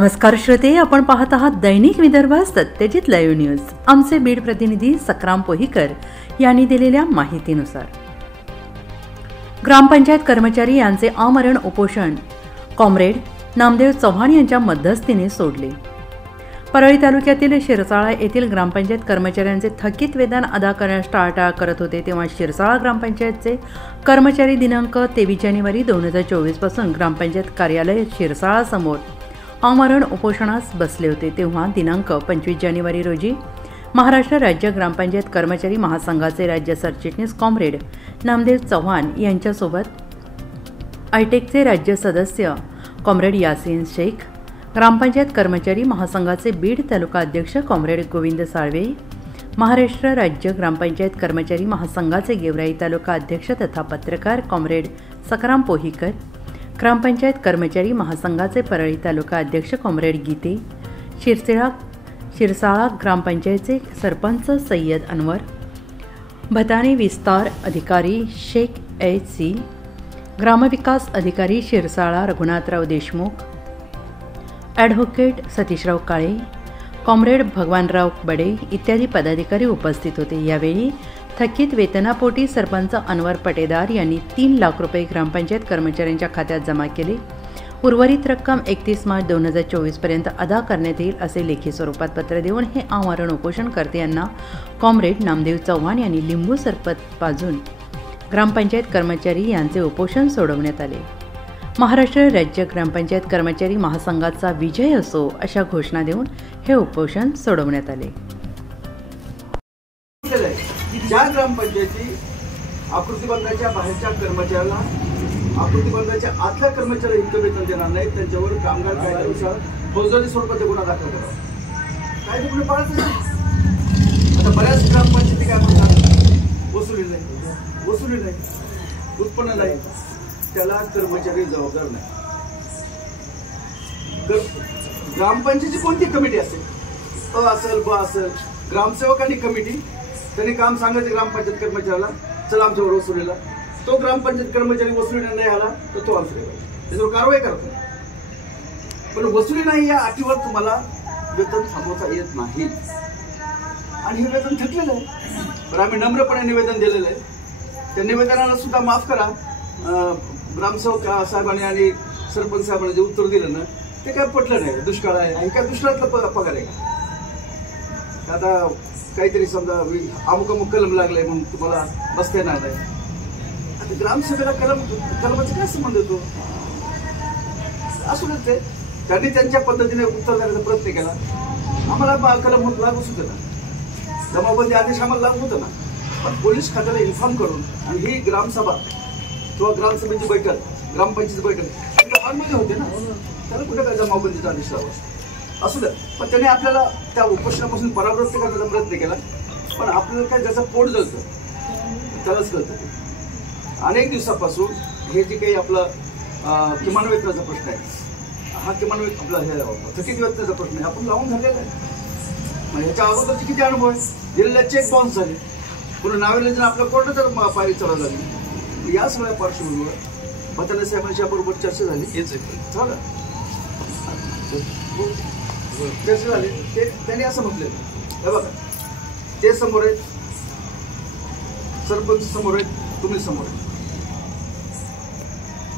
नमस्कार श्रोते, आपण पाहत आहात दैनिक विदर्भ सत्यजित लाईव्ह न्यूज। आमचे बीड प्रतिनिधी सकराम पोहीकर यांनी दिलेल्या माहितीनुसार ग्रामपंचायत कर्मचारी यांचे आमरण उपोषण कॉम्रेड नामदेव चव्हाण यांच्या मध्यस्थीने सोडले। परळी तालुक्यातील शिरसाळा येथील ग्रामपंचायत कर्मचाऱ्यांचे थकीत वेतन अदा करण्यास टाळाटाळ करत होते, तेव्हा शिरसाळा ग्रामपंचायतचे कर्मचारी दिनांक 23 जानेवारी 2024 पासून ग्रामपंचायत कार्यालय शिरसाळा समोर आमरण उपोषणास बसले होते। तेव्हा दिनांक 25 जानेवारी रोजी महाराष्ट्र राज्य ग्रामपंचायत कर्मचारी महासंघाचे राज्य सरचिटणीस कॉम्रेड नामदेव चव्हाण यांच्यासोबत आयटेकचे राज्य सदस्य कॉम्रेड यासीन शेख, ग्रामपंचायत कर्मचारी महासंघाचे बीड तालुका अध्यक्ष कॉम्रेड गोविंद साळवे, महाराष्ट्र राज्य ग्रामपंचायत कर्मचारी महासंघाचे गेवराई तालुका अध्यक्ष तथा पत्रकार कॉम्रेड सकराम पोहीकर, ग्रामपंचायत कर्मचारी महासंघाचे परळी तालुका अध्यक्ष कॉम्रेड गीते, शिरसाळा ग्रामपंचायतचे सरपंच सय्यद अनवर, भताणे विस्तार अधिकारी शेख एच.सी, ग्रामविकास अधिकारी शिरसाळा रघुनाथराव देशमुख, ॲडव्होकेट सतीशराव काळे, कॉम्रेड भगवानराव बडे इत्यादी पदाधिकारी उपस्थित होते। यावेळी थकीत वेतनापोटी सरपंच अनवर पटेदार यांनी 3 लाख रुपये ग्रामपंचायत कर्मचाऱ्यांच्या खात्यात जमा केले। उर्वरित रक्कम 31 मार्च 2024 पर्यंत अदा करण्यात येईल असे लेखी स्वरूपात पत्र देऊन हे आमरण उपोषणकर्त्यांना कॉम्रेड नामदेव चव्हाण यांनी लिंबू सरबत पाजून ग्रामपंचायत कर्मचारी यांचे उपोषण सोडवण्यात आले। महाराष्ट्र राज्य ग्रामपंचायत कर्मचारी महासंघाचा विजय असो अशा घोषणा देऊन हे उपोषण सोडवण्यात आले। ज्या ग्रामपंचायती आकृतीबंधाच्या बाहेरच्या कर्मचाऱ्याला आकृतीबंधाच्या आतल्या कर्मचाऱ्याला इतकं वेतन देणार नाही, त्यांच्यावर कामगार कायद्यानुसार फौजदारी स्वरूपाचा गुन्हा दाखल करावा। कायदे कुठे पाळत नाही। आता बऱ्याच ग्रामपंचायती काय म्हणतात, वसुली नाही, उत्पन्न नाही, त्याला कर्मचारी जबाबदार नाही। ग्रामपंचायतीची कोणती कमिटी असेल, अ असेल ब असेल, ग्रामसेवकांनी कमिटी त्यांनी काम सांगायचं ग्रामपंचायत कर्मचाऱ्याला, चला आमच्यावर वसुलीला, तो ग्रामपंचायत कर्मचारी वसुलीला नाही आला तर तो आमच्याकडे त्याच्यावर कारवाई करतो। पण वसुली नाही या अटीवर तुम्हाला वेतन थांबवता येत नाही आणि हे वेतन थकलेलं आहे। पण आम्ही नम्रपणे निवेदन दिलेलं आहे, त्या निवेदनाला सुद्धा माफ करा। ग्रामसेवक साहेबांनी आणि सरपंच साहेबांनी जे उत्तर दिलं ना ते काय पटलं नाही। दुष्काळ आहे आणि काय दुष्काळातला पगार आहे का? आता काहीतरी समजा अमुक कलम लागलाय म्हणून तुम्हाला बसता येणार नाही। आता ग्रामसभेला कलमाचा काय संबंध येतो? असू देते, त्यांनी त्यांच्या पद्धतीने उत्तर देण्याचा प्रयत्न केला। आम्हाला कलम लागू होतं ना, जमाबंदी आदेश आम्हाला लागू होतं ना, पण पोलीस खात्याला इन्फॉर्म करून आणि ही ग्रामसभा किंवा ग्रामसभेची बैठक ग्रामपंचायतीची बैठक हॉलमध्ये होते ना, त्याला कुठे काय जमाबंदीचा आदेश लावा असू द्या। पण त्याने आपल्याला त्या उपोषणापासून परावृत्त करण्याचा प्रयत्न केला, पण आपल्याला काय ज्याचं पोट जळतं त्यालाच कळतं। अनेक दिवसापासून हे जे काही आपलं किमान वेतनाचा प्रश्न आहे, हा किमान आपला हे थकीत वेतनाचा प्रश्न आहे, आपण लावून झालेला आहे। म्हणजे ह्याच्या अगोदरचे किती अनुभव आहे, दिलेल्या चेक बाउन्स झाले, पुन्हा नावेला जर आपल्या कोर्टाचा पायरी चालू झाली। या सगळ्या पार्श्वभूमीवर भताणे साहेबांच्या बरोबर चर्चा झाली, हेच झालं चर्चा झाली। ते त्यांनी असं म्हटलेलं, हे बघा ते समोर आहेत, सरपंच समोर आहेत, तुम्ही समोर आहेत,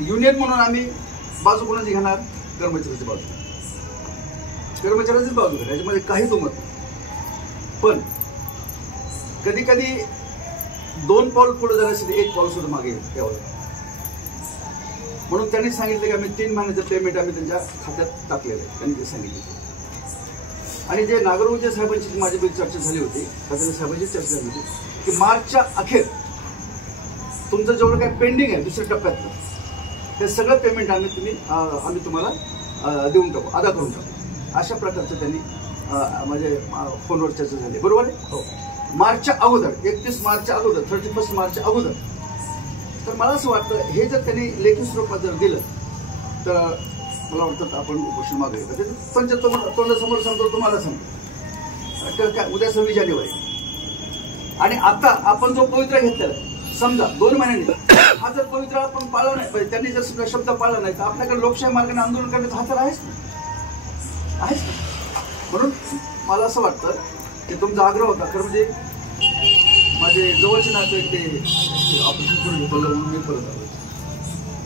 युनियन म्हणून आम्ही बाजू कोणाची घेणार? कर्मचाऱ्याची बाजू, कर्मचाऱ्याचीच बाजू घेणार, याच्यामध्ये काही दुमत नाही। पण कधी कधी 2 पाऊल पुढे जाण्यासाठी 1 पाऊल सुद्धा मागे यावं। म्हणून त्यांनी सांगितलं की आम्ही 3 महिन्याचं पेमेंट आम्ही त्यांच्या खात्यात टाकलेलं आहे, त्यांनी ते सांगितलं। आणि जे नागरविजय साहेबांची माझी चर्चा झाली होती, खासदार साहेबांची चर्चा झाली होती की मार्चच्या अखेर तुमचं जेवढं काही पेंडिंग आहे दुसऱ्या टप्प्यातलं ते सगळं पेमेंट आम्ही तुम्हाला देऊन टाकू, अदा करून टाकू, अशा प्रकारचं त्यांनी माझे फोनवर चर्चा झाली, बरोबर आहे? हो। मार्चच्या अगोदर 31 मार्चच्या अगोदर 31 मार्चच्या अगोदर। तर मला असं वाटतं हे जर त्यांनी लेखी स्वरूपात जर दिलं तर मला वाटतं आपण उपोषण मागे तोंडासमोर सांगतो, तुम्हाला सांगतो उद्या 26 जानेवारी आणि आता आपण जो पवित्रा घेतलेला समजा 2 महिन्यांनी हा जर पवित्रा आपण पाळला नाही, त्यांनी जर शब्द पाळला नाही तर आपल्याकडे लोकशाही मार्गाने आंदोलन करण्याचा हा तर आहेच ना। आहेच ना. म्हणून मला असं वाटतं की तुमचा आग्रह होता खरं म्हणजे माझे जवळचे नाते ते ऑपरेशन करून घेतलं म्हणून मी परत आलो.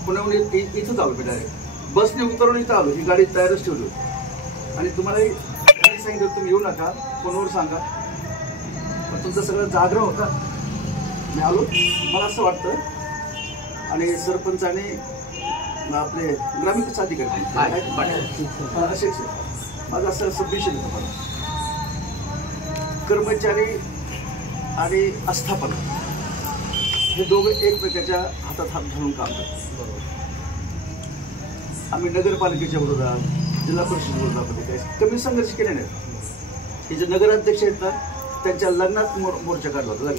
पुण्याहून इथंच आलो मी डायरेक्ट बसने उतरून इथं आलो. ही गाडी तयारच ठेवली होती आणि तुम्हालाही सांगितलं तुम्ही येऊ नका, फोनवर सांगा. पण तुमचा सगळा आग्रह होता, मी आलो. मला असं वाटतं आणि सरपंचाने आपले ग्रामीण विकास अधिकारी माझं असं सबमिशन होतं मला, कर्मचारी आणि आस्थापना हे दोघं एकमेकाच्या हातात हात घालून काम करतात. आम्ही नगरपालिकेच्या विरोधात, जिल्हा परिषद विरोधामध्ये काही कमी संघर्ष केले नाहीत. हे जे नगराध्यक्ष आहेत ना त्यांच्या लग्नात मोर्चा काढला होता.